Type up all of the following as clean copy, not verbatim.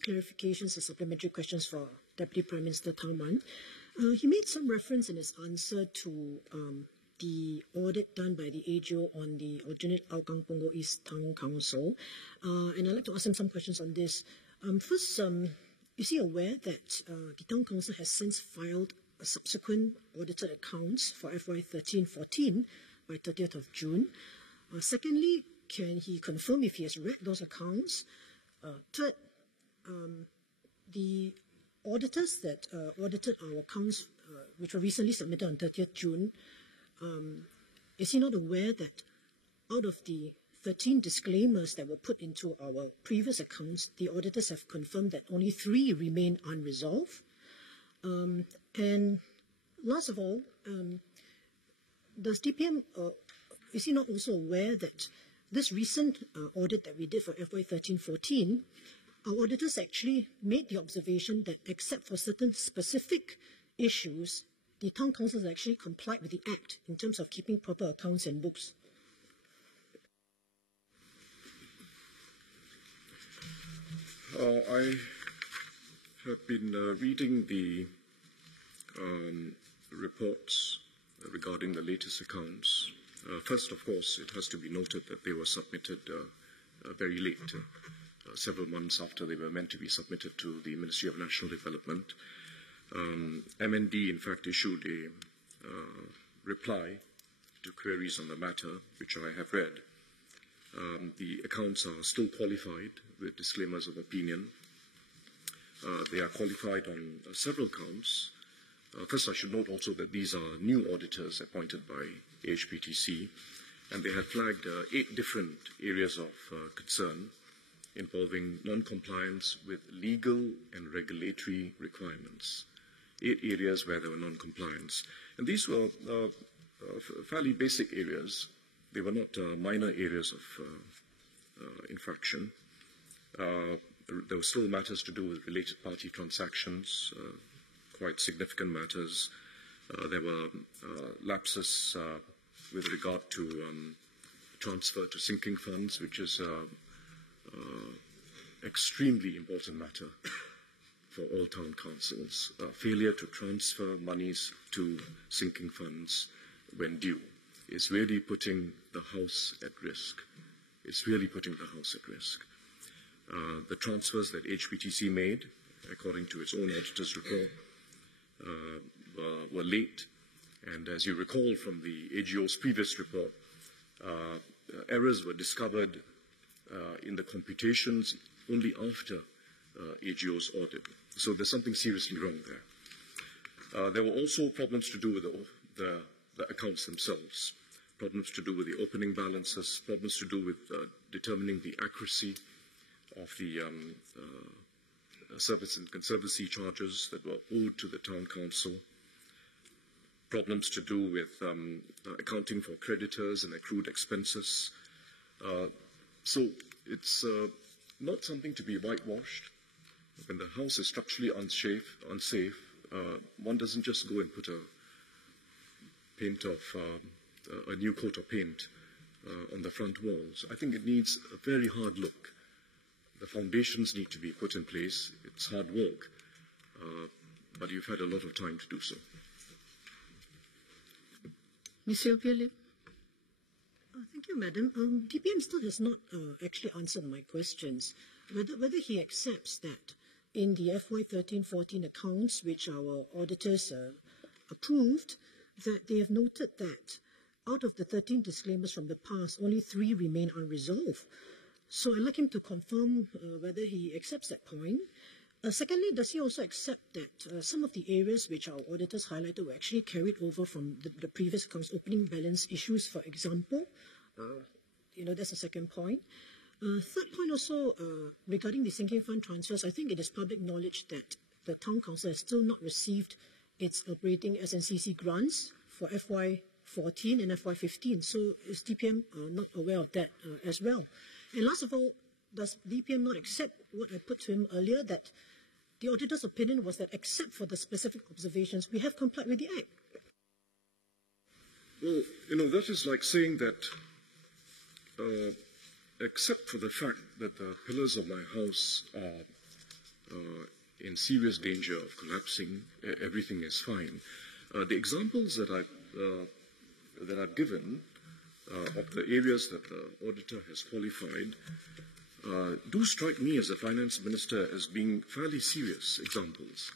clarifications and supplementary questions for Deputy Prime Minister Tharman. He made some reference in his answer to the audit done by the AGO on the alternate Hougang Punggol East Town Council. And I'd like to ask him some questions on this. First, is he aware that the Town Council has since filed a subsequent audited accounts for FY 13-14 by 30th of June? Secondly, can he confirm if he has read those accounts? Third, the auditors that audited our accounts, which were recently submitted on 30th June, is he not aware that out of the 13 disclaimers that were put into our previous accounts, the auditors have confirmed that only 3 remain unresolved? And last of all, does DPM, is he not also aware that this recent audit that we did for FY 13-14, our auditors actually made the observation that except for certain specific issues, the Town Council has actually complied with the Act in terms of keeping proper accounts and books? I have been reading the reports regarding the latest accounts. First, of course, it has to be noted that they were submitted very late, several months after they were meant to be submitted to the Ministry of National Development. MND, in fact, issued a reply to queries on the matter, which I have read. The accounts are still qualified with disclaimers of opinion. They are qualified on several counts. First, I should note also that these are new auditors appointed by AHPTC, and they had flagged 8 different areas of concern involving non-compliance with legal and regulatory requirements. 8 areas where there were non-compliance. And these were fairly basic areas. They were not minor areas of infraction. There were still matters to do with related party transactions, quite significant matters. There were lapses with regard to transfer to sinking funds, which is an extremely important matter for all town councils. Failure to transfer monies to sinking funds when due is really putting the house at risk. It's really putting the house at risk. The transfers that HPTC made, according to its own auditor's report, were late. And as you recall from the AGO's previous report, errors were discovered in the computations only after AGO's audit. So there's something seriously wrong there. There were also problems to do with the accounts themselves, problems to do with the opening balances, problems to do with determining the accuracy of the service and conservancy charges that were owed to the town council, problems to do with accounting for creditors and accrued expenses. So it's not something to be whitewashed. When the house is structurally unsafe, one doesn't just go and put a new coat of paint on the front walls. I think it needs a very hard look. The foundations need to be put in place. It's hard work, but you've had a lot of time to do so. Ms. Sylvia Lim. Thank you, Madam. DPM still has not actually answered my questions. Whether he accepts that in the FY 13-14 accounts, which our auditors approved, that they have noted that out of the 13 disclaimers from the past, only 3 remain unresolved. So I'd like him to confirm whether he accepts that point. Secondly, does he also accept that some of the areas which our auditors highlighted were actually carried over from the previous accounts, opening balance issues, for example? That's the second point. Third point also, regarding the sinking fund transfers, I think it is public knowledge that the Town Council has still not received its operating SNCC grants for FY 14 and FY 15. So is DPM not aware of that as well? And last of all, does DPM not accept what I put to him earlier, that the auditor's opinion was that except for the specific observations, we have complied with the Act? Well, that is like saying that except for the fact that the pillars of my house are in serious danger of collapsing, everything is fine. The examples that I've given of the areas that the auditor has qualified do strike me as a finance minister as being fairly serious examples.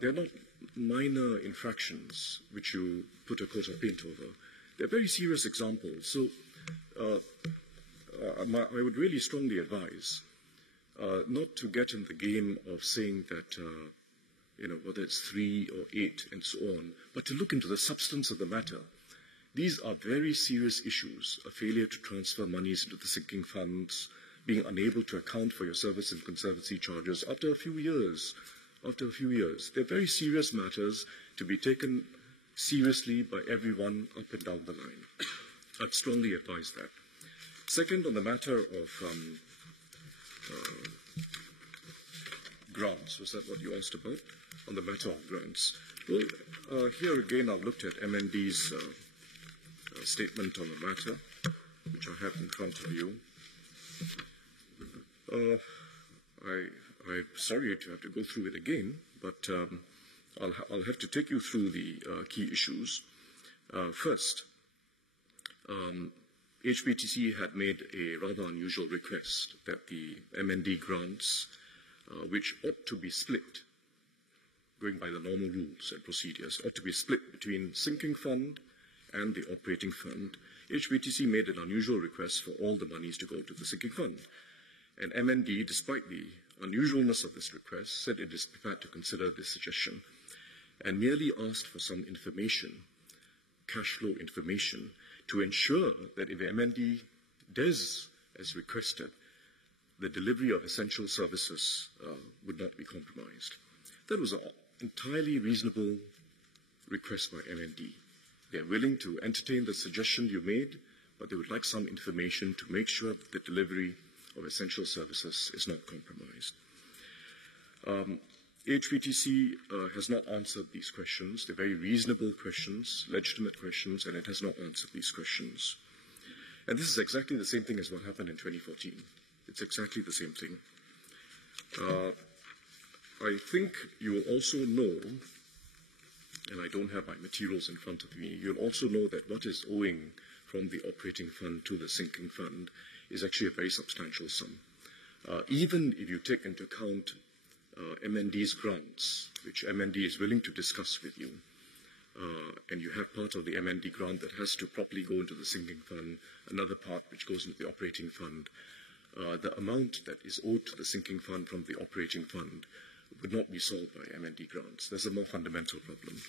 They're not minor infractions which you put a coat of paint over. They're very serious examples. So I would really strongly advise not to get in the game of saying that, whether it's 3 or 8 and so on, but to look into the substance of the matter. These are very serious issues, a failure to transfer monies into the sinking funds, being unable to account for your service and conservancy charges after a few years. They're very serious matters to be taken seriously by everyone up and down the line. I'd strongly advise that. Second, on the matter of grants, was that what you asked about? On the matter of grants. Well, here again I've looked at MND's statement on the matter, which I have in front of you. I'm sorry to have to go through it again, but I'll have to take you through the key issues. First, HPTC had made a rather unusual request that the MND grants, which ought to be split, going by the normal rules and procedures, ought to be split between sinking fund and the operating fund. HPTC made an unusual request for all the monies to go to the sinking fund. And MND, despite the unusualness of this request, said it is prepared to consider this suggestion and merely asked for some information, cash flow information, to ensure that if MND does as requested, the delivery of essential services would not be compromised. That was an entirely reasonable request by MND. They are willing to entertain the suggestion you made, but they would like some information to make sure that the delivery of essential services is not compromised. HPTC has not answered these questions. They're very reasonable questions, legitimate questions, and it has not answered these questions. And this is exactly the same thing as what happened in 2014. It's exactly the same thing. I think you will also know, and I don't have my materials in front of me, you'll also know that what is owing from the operating fund to the sinking fund is actually a very substantial sum. Even if you take into account MND's grants, which MND is willing to discuss with you, and you have part of the MND grant that has to properly go into the sinking fund, another part which goes into the operating fund, the amount that is owed to the sinking fund from the operating fund would not be solved by MND grants. There's a more fundamental problem.